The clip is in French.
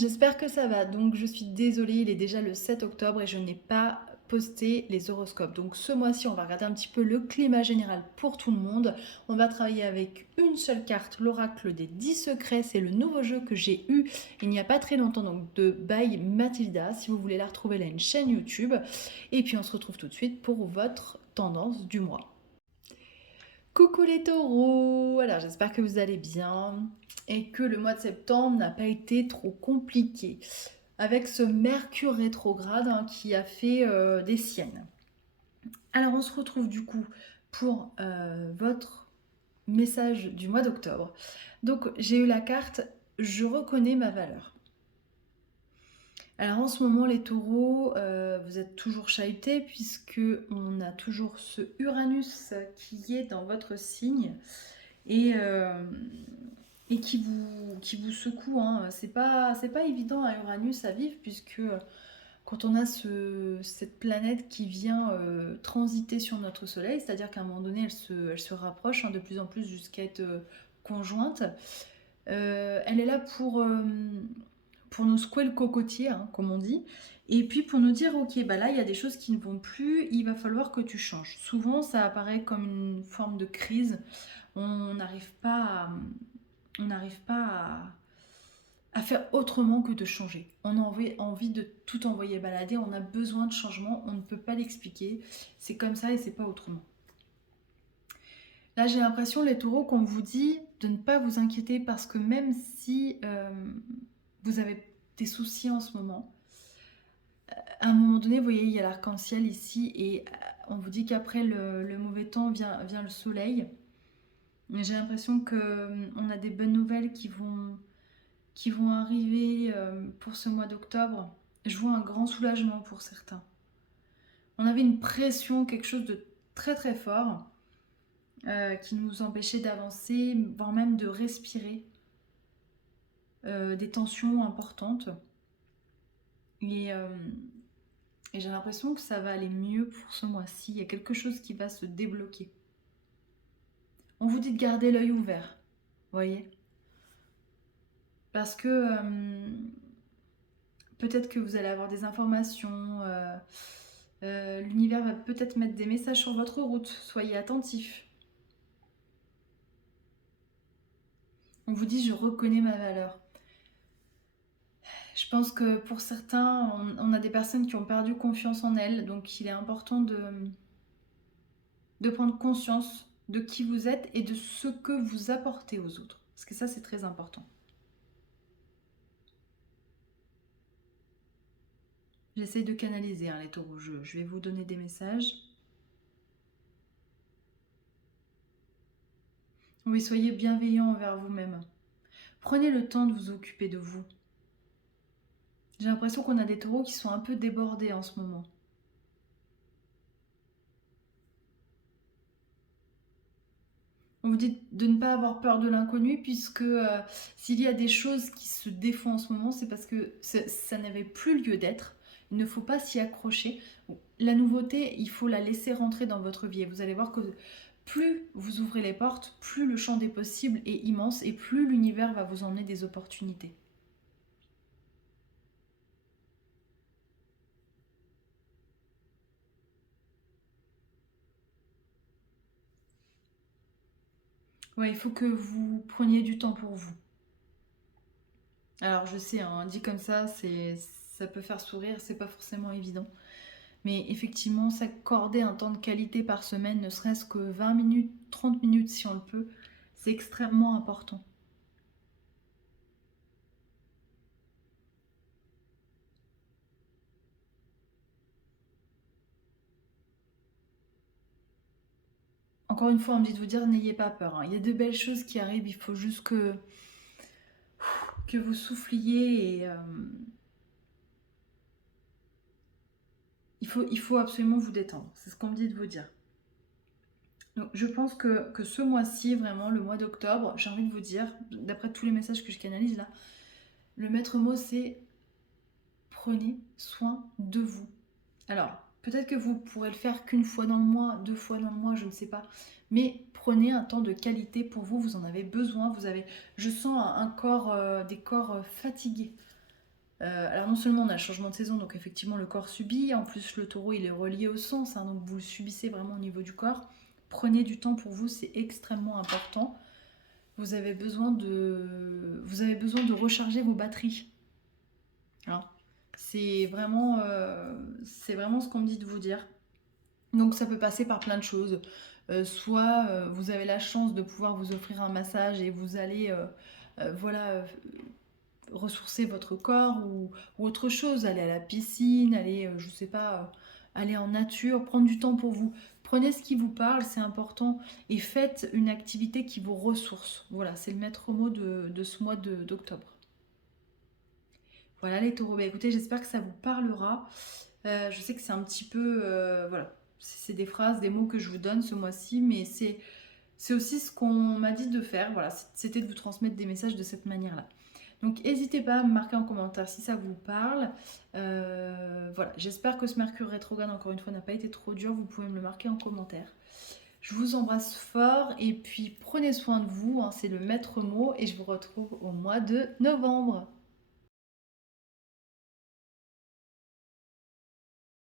j'espère que ça va. Donc je suis désolée, il est déjà le 7 octobre et je n'ai pas posté les horoscopes. Donc ce mois-ci, on va regarder un petit peu le climat général pour tout le monde. On va travailler avec une seule carte, l'oracle des 10 secrets. C'est le nouveau jeu que j'ai eu il n'y a pas très longtemps, donc de by Mathilda. Si vous voulez la retrouver, elle a une chaîne YouTube. Et puis on se retrouve tout de suite pour votre tendance du mois. Coucou les taureaux, alors j'espère que vous allez bien et que le mois de septembre n'a pas été trop compliqué avec ce Mercure rétrograde qui a fait des siennes. Alors on se retrouve du coup pour votre message du mois d'octobre. Donc j'ai eu la carte "Je reconnais ma valeur". Alors en ce moment les taureaux, vous êtes toujours chahutés puisque on a toujours ce Uranus qui est dans votre signe et, qui vous secoue. Hein. C'est pas évident à Uranus à vivre puisque quand on a cette planète qui vient transiter sur notre Soleil, c'est-à-dire qu'à un moment donné elle se rapproche de plus en plus jusqu'à être conjointe, elle est là pour nous secouer le cocotier, comme on dit, et puis pour nous dire, ok, bah là, il y a des choses qui ne vont plus, il va falloir que tu changes. Souvent, ça apparaît comme une forme de crise. On n'arrive pas à faire autrement que de changer. On a envie de tout envoyer balader, on a besoin de changement, on ne peut pas l'expliquer. C'est comme ça et c'est pas autrement. Là, j'ai l'impression, les taureaux, qu'on vous dit de ne pas vous inquiéter parce que même si vous avez des soucis en ce moment, à un moment donné, vous voyez, il y a l'arc-en-ciel ici et on vous dit qu'après le mauvais temps vient le soleil. J'ai l'impression qu'on a des bonnes nouvelles qui vont arriver pour ce mois d'octobre. Je vois un grand soulagement pour certains. On avait une pression, quelque chose de très très fort qui nous empêchait d'avancer, voire même de respirer. Des tensions importantes. Et, euh, et j'ai l'impression que ça va aller mieux pour ce mois-ci. Il y a quelque chose qui va se débloquer. On vous dit de garder l'œil ouvert, vous voyez, parce que peut-être que vous allez avoir des informations. L'univers va peut-être mettre des messages sur votre route. Soyez attentifs. On vous dit, je reconnais ma valeur. Je pense que pour certains, on a des personnes qui ont perdu confiance en elles, donc il est important de prendre conscience de qui vous êtes et de ce que vous apportez aux autres. Parce que ça, c'est très important. J'essaye de canaliser les taureaux. Je vais vous donner des messages. Oui, soyez bienveillants envers vous-même. Prenez le temps de vous occuper de vous. J'ai l'impression qu'on a des taureaux qui sont un peu débordés en ce moment. On vous dit de ne pas avoir peur de l'inconnu puisque s'il y a des choses qui se défont en ce moment, c'est parce que ça n'avait plus lieu d'être. Il ne faut pas s'y accrocher. La nouveauté, il faut la laisser rentrer dans votre vie. Et vous allez voir que plus vous ouvrez les portes, plus le champ des possibles est immense et plus l'univers va vous emmener des opportunités. Ouais, il faut que vous preniez du temps pour vous. Alors je sais, dit comme ça peut faire sourire, c'est pas forcément évident. Mais effectivement, s'accorder un temps de qualité par semaine, ne serait-ce que 20 minutes, 30 minutes si on le peut, c'est extrêmement important. Encore une fois, on me dit de vous dire, n'ayez pas peur. Il y a de belles choses qui arrivent, il faut juste que vous souffliez et il faut absolument vous détendre. C'est ce qu'on me dit de vous dire. Donc, je pense que ce mois-ci, vraiment, le mois d'octobre, j'ai envie de vous dire, d'après tous les messages que je canalise là, le maître mot c'est prenez soin de vous. Alors, peut-être que vous pourrez le faire qu'une fois dans le mois, 2 fois dans le mois, je ne sais pas. Mais prenez un temps de qualité pour vous, vous en avez besoin. Je sens un corps, des corps fatigués. Alors non seulement on a le changement de saison, donc effectivement le corps subit, en plus le taureau il est relié au sens, hein, donc vous le subissez vraiment au niveau du corps. Prenez du temps pour vous, c'est extrêmement important. Vous avez besoin de recharger vos batteries. Hein. C'est vraiment ce qu'on me dit de vous dire. Donc ça peut passer par plein de choses. Soit vous avez la chance de pouvoir vous offrir un massage et vous allez voilà, ressourcer votre corps ou autre chose, aller à la piscine, aller, je sais pas, aller en nature, prendre du temps pour vous. Prenez ce qui vous parle, c'est important, et faites une activité qui vous ressource. Voilà, c'est le maître mot de ce mois d'octobre. Voilà les taureaux, bah, écoutez, j'espère que ça vous parlera. Je sais que c'est un petit peu, voilà, c'est des phrases, des mots que je vous donne ce mois-ci, mais c'est aussi ce qu'on m'a dit de faire. Voilà, c'était de vous transmettre des messages de cette manière-là. Donc n'hésitez pas à me marquer en commentaire si ça vous parle. Voilà, j'espère que ce Mercure rétrograde, encore une fois, n'a pas été trop dur. Vous pouvez me le marquer en commentaire. Je vous embrasse fort et puis prenez soin de vous, hein, c'est le maître mot, et je vous retrouve au mois de novembre.